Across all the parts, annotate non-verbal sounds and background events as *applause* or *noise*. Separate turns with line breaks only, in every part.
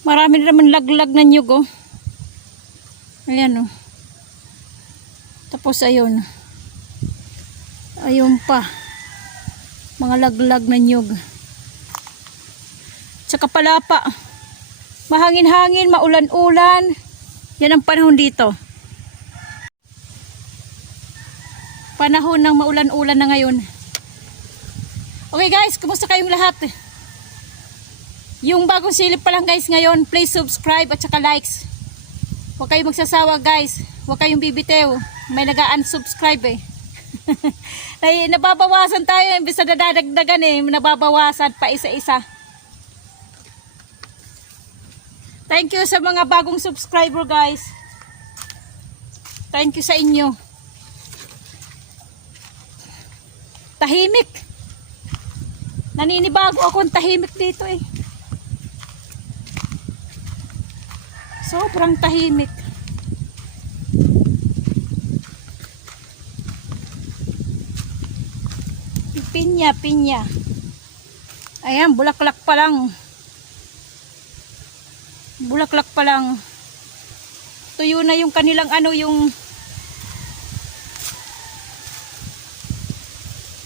Marami na naman laglag na nyug oh. Ayan oh. Tapos ayun. Ayun pa. Mga laglag na nyug. Tsaka palapa. Mahangin-hangin, maulan-ulan. Yan ang panahon dito. Panahon ng maulan-ulan na ngayon. Okay guys, kumusta kayong lahat? Yung bagong silip pa lang guys ngayon, please subscribe at saka likes. Huwag kayong magsasawa guys. Huwag kayong bibitew. May nag-unsubscribe eh. *laughs* Ay, nababawasan tayo. Imbis na dadagdagan eh. Nababawasan pa isa-isa. Thank you sa mga bagong subscriber guys. Thank you sa inyo. Tahimik. Naninibago akong tahimik dito eh. Sobrang tahimik. Pinya, pinya. Ayan, bulaklak pa lang. Bulaklak pa lang. Tuyo na yung kanilang ano, yung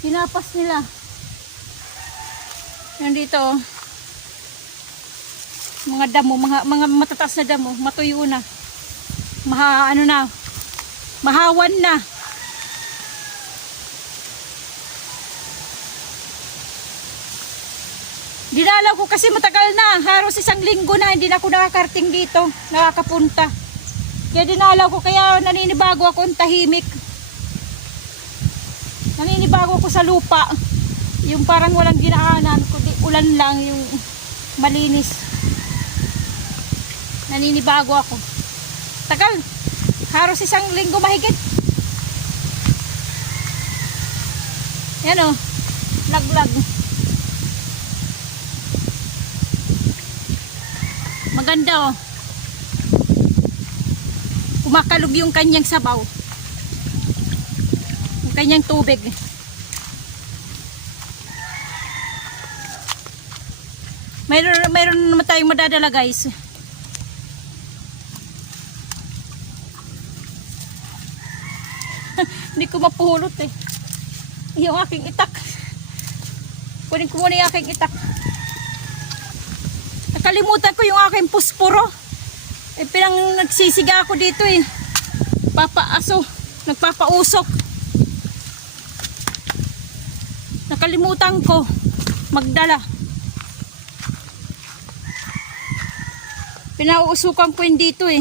pinapas nila. Nandito oh. Mga damo, mga mga matataas na damo, matuyo na. Maha ano na. Mahawan na. Dinalaw ko kasi matagal na. Halos isang linggo na hindi na ako nakakarating dito. Nakakapunta. Kaya dinalaw ko kaya naninibago ako ang tahimik. Naninibago ko sa lupa. Yung parang walang ginaanan. Kundi ulan lang yung malinis. Naninibago ako. Tagal. Halos isang linggo mahigit. Yan o. Laglag. Maganda oh. Kumakalog yung kanyang sabaw. Yung kanyang tubig. Mayroon, mayroon naman tayong madadala guys. *laughs* Hindi ko mapulot eh. Yung aking itak. Kunin ko muna yung aking itak. Nakalimutan ko yung aking pusporo. Eh, pinang nagsisiga ako dito eh. Papaaso. Nagpapausok. Nakalimutan ko. Magdala. Pinauusukan ko yun dito eh.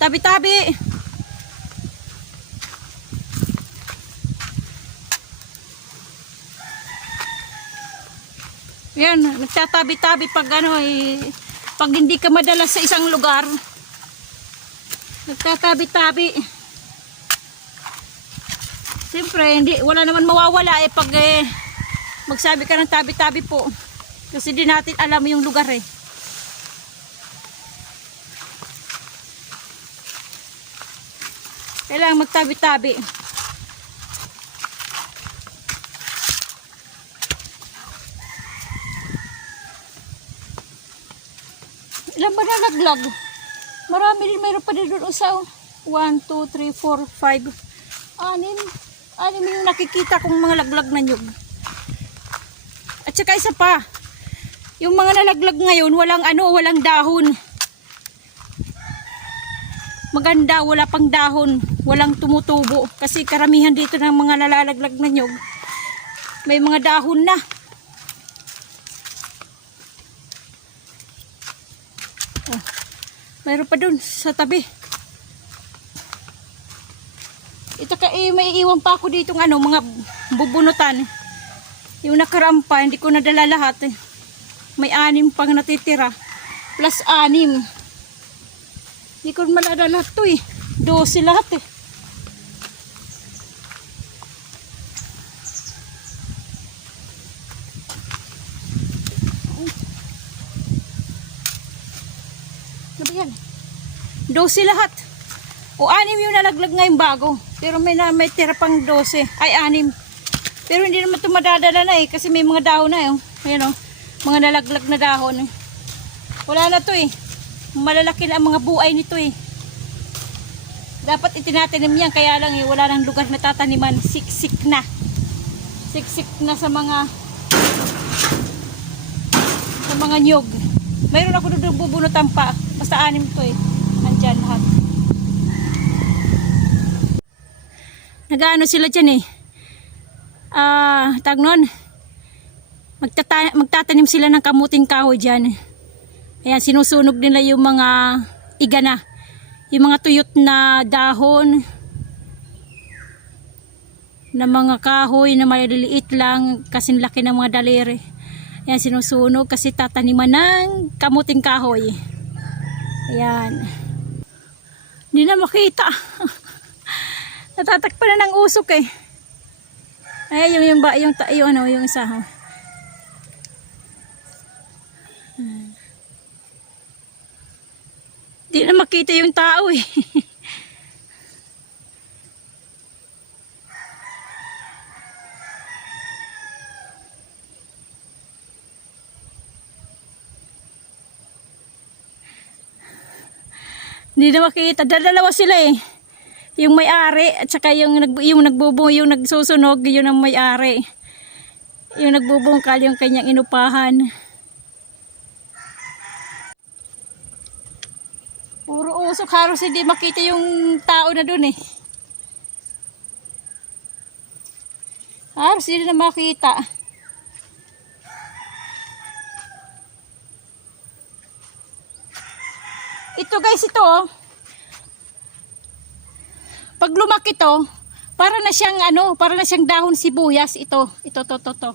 Tabi-tabi. Yan, nagtatabi-tabi pag ano eh, pag hindi ka madala sa isang lugar. Nagtatabi-tabi. Siyempre, hindi, wala naman mawawala eh pag eh, magsabi ka ng tabi-tabi po. Kasi di natin alam yung lugar eh. Kailangan magtabi-tabi. Ilan ba nalaglag? Marami rin, mayroon pa din doon sa 1, 2, 3, 4, 5, 6. Anim yung nakikita kong mga laglag na nyug. At saka isa pa, yung mga nalaglag ngayon, walang ano, walang dahon. Maganda, wala pang dahon, walang tumutubo. Kasi karamihan dito ng mga nalalaglag na nyug, may mga dahon na. Mayroon pa dun sa tabi. Ito ka eh, may iwan pa ako dito ng ano, mga bubunutan. Yung nakarampa, hindi ko nadala lahat eh. May anim pang natitira. Plus anim. Hindi ko malala lahat to eh. 12 lahat eh. Ano ba yan? 12 lahat. O anim yung nalaglag ngayon bago. Pero may, na, may tira pang 12. Ay, anim. Pero hindi naman ito madadala na eh. Kasi may mga dahon na eh. oh. Ayan oh. Mga nalaglag na dahon eh. Wala na to eh. Malalaki na ang mga buay nito eh. Dapat itinatanim yan, kaya lang eh, wala nang lugar na tataniman. Siksik na. Siksik na sa mga sa mga nyog. Mayroon ako doon bubunutan pa. Basta anim to eh. Nandyan lahat. Nagaano sila dyan eh. Ah, tag nun. Magtata- magtatanim sila ng kamuting kahoy dyan. Ayan, sinusunog nila yung mga igana. Yung mga tuyot na dahon na mga kahoy na maliliit lang kasing laki ng mga daliri. Ayan, sinusunog kasi tataniman ng kamuting kahoy. Ayan. Hindi na makita. *laughs* Natatakpan na ng usok eh. Ay, yung yung ba, yung, yung ano, yung isa. oh. Di na makita yung tao eh. *laughs* Hindi na makita. Dalawa sila eh. Yung may-ari at saka yung, yung nagbubong, yung nagsusunog, yun ang may-ari. Yung nagbubungkal yung kanyang inupahan. Puro usok, halos hindi makita yung tao na dun eh. Halos hindi na makita. Ito guys, ito oh. Pag lumaki to, para na siyang ano, para na siyang dahon sibuyas ito. Ito to to to.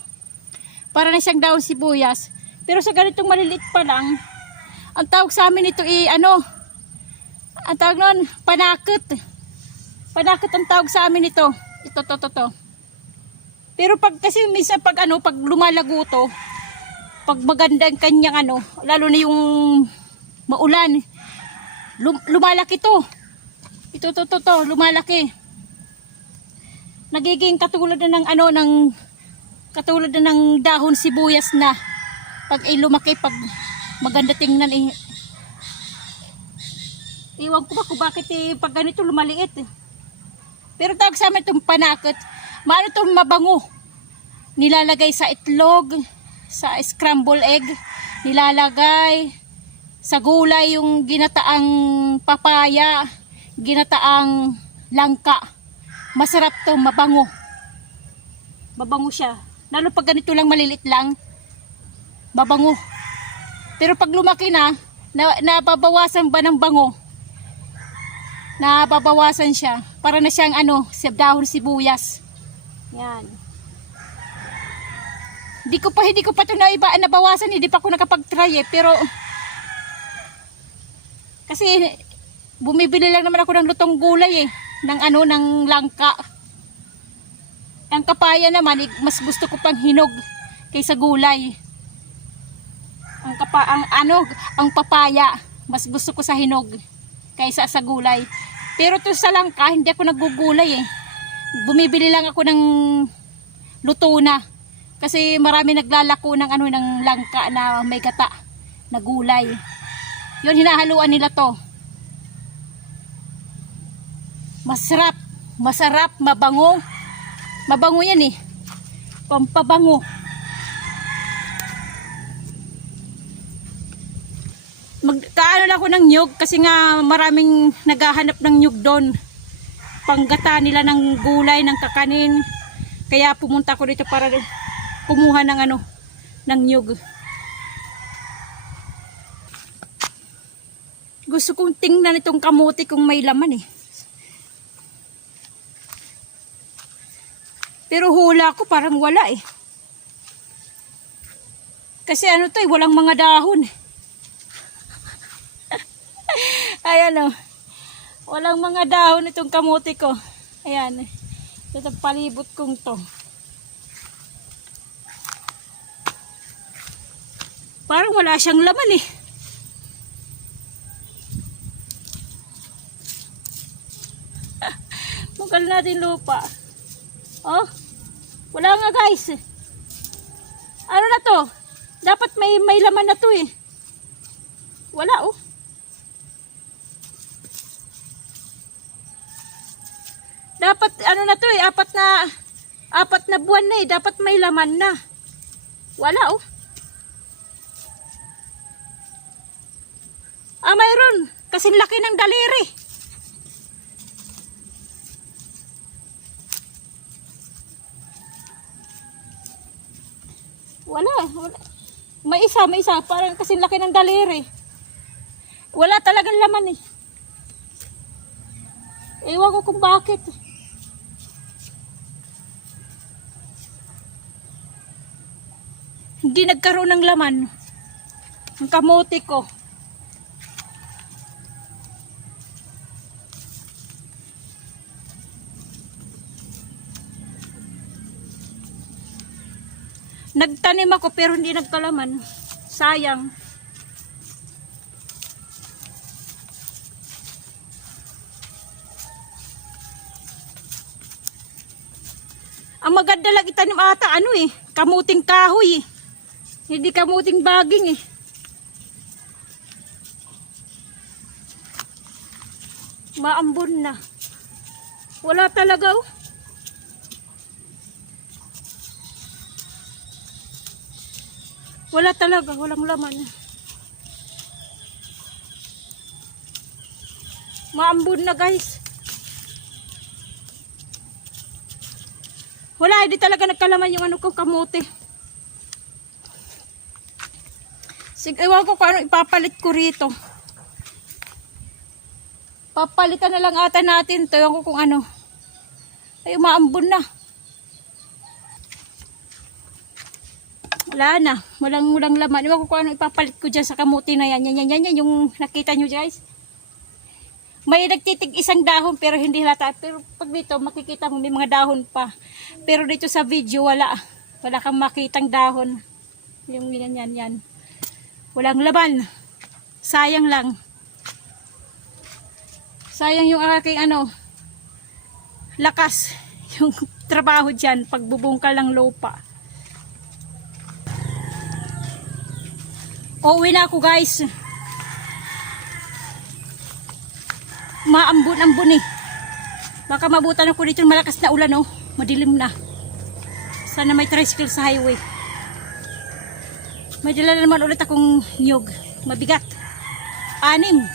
Para na siyang dahon sibuyas. Pero sa ganitong maliliit pa lang, ang tawag sa amin ito i ano, ang tawag nun, panakot. Panakot ang tawag sa amin ito. Ito to to to. Pero pag kasi minsan pag ano, pag lumalago to, pag maganda ang kanyang ano, lalo na yung maulan, lum- lumalaki to. Ito, to, to, to, lumalaki. Nagiging katulad na ng ano, ng, katulad na ng dahon sibuyas na. Pag ay lumaki, pag maganda tingnan eh. Iwan ko ba kung bakit eh, pag ganito lumaliit eh. Pero tawag sa amin itong panakot. Maano itong mabango. Nilalagay sa itlog, sa scramble egg, nilalagay sa gulay yung ginataang papaya, ginataang langka. Masarap to, mabango. Mabango siya. Lalo pag ganito lang malilit lang, mabango. Pero pag lumaki na, na nababawasan ba ng bango? Nababawasan siya. Para na siyang ano, dahon sibuyas. Yan. Hindi ko pa, hindi ko pa ito na iba, nabawasan, hindi pa ako nakapag-try eh. Pero, kasi, bumibili lang naman ako ng lutong gulay eh. Ng ano, ng langka. Ang kapaya naman, eh, mas gusto ko pang hinog kaysa gulay. Ang kapa, ang ano, ang papaya, mas gusto ko sa hinog kaysa sa gulay. Pero to sa langka, hindi ako naggugulay eh. Bumibili lang ako ng luto na. Kasi marami naglalako ng ano ng langka na may gata na gulay. Yun hinahaluan nila to. Masarap, masarap, mabango. Mabango yan eh. Pampabango. Magkaano lang ako ng nyug kasi nga maraming naghahanap ng nyug doon. Panggata nila ng gulay, ng kakanin. Kaya pumunta ko dito para kumuha ng ano, ng nyug. Gusto kong tingnan itong kamuti kung may laman eh. Pero hula ko parang wala eh. Kasi ano to eh, walang mga dahon eh. *laughs* Ayan o. Walang mga dahon itong kamuti ko. Ayan. Ito palibot kong to. Parang wala siyang laman eh. Mungkal natin lupa. Oh. Wala nga guys. Ano na to? Dapat may may laman na to eh. Wala oh. Dapat ano na to eh, apat na apat na buwan na eh, dapat may laman na. Wala oh. Ah, mayroon. Kasing laki ng daliri. Wala, wala. May isa, may isa. Parang kasing laki ng daliri. Wala talagang laman eh. Ewan ko kung bakit. Hindi nagkaroon ng laman. Ang kamote ko. Nagtanim ako pero hindi nagkalaman. Sayang. Ang maganda lang itanim ata ano eh, kamuting kahoy eh. Hindi kamuting baging eh. Maambon na. Wala talaga oh. Wala talaga, walang laman. Maambon na guys. Wala, hindi talaga nagkalaman yung ano ko, kamote. Sige, ewan ko kung ano ipapalit ko rito. Papalitan na lang ata natin to. Ewan ko kung ano. Ay, umaambon na. Wala na. Walang, walang laman. Ewan ko kung ano ipapalit ko dyan sa kamuti na yan. Yan, yan, yan, yan. Yung nakita nyo guys. May nagtitig isang dahon pero hindi halata. Pero pag dito makikita mo may mga dahon pa. Pero dito sa video wala. Wala kang makitang dahon. Yung yan, yan, yan. Walang laman. Sayang lang. Sayang yung aking ano, lakas. *laughs* Yung trabaho dyan, pagbubungkal ng lupa. Uuwi na ako guys. Maambon-ambon eh. Baka mabutan ako dito malakas na ulan oh. Madilim na. Sana may tricycle sa highway. May dala na naman ulit akong nyog. Mabigat. Anim.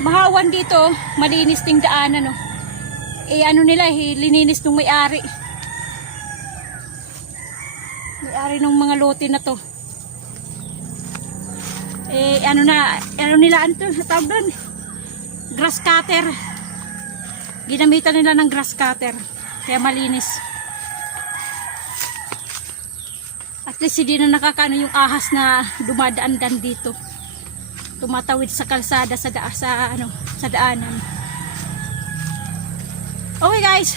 Mahawan dito, oh. malinis ting daanan oh. Eh ano nila, eh, lininis nung may-ari. May-ari ng mga lote na to. Eh ano na, ano nila ano to, tawag doon? Grass cutter. Ginamitan nila ng grass cutter. Kaya malinis. At least hindi na nakakaano yung ahas na dumadaan dan dito. Tumatawid sa kalsada sa, da, sa ano sa daanan. Guys.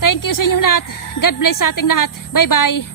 Thank you sa inyong lahat. God bless sa ating lahat. Bye bye.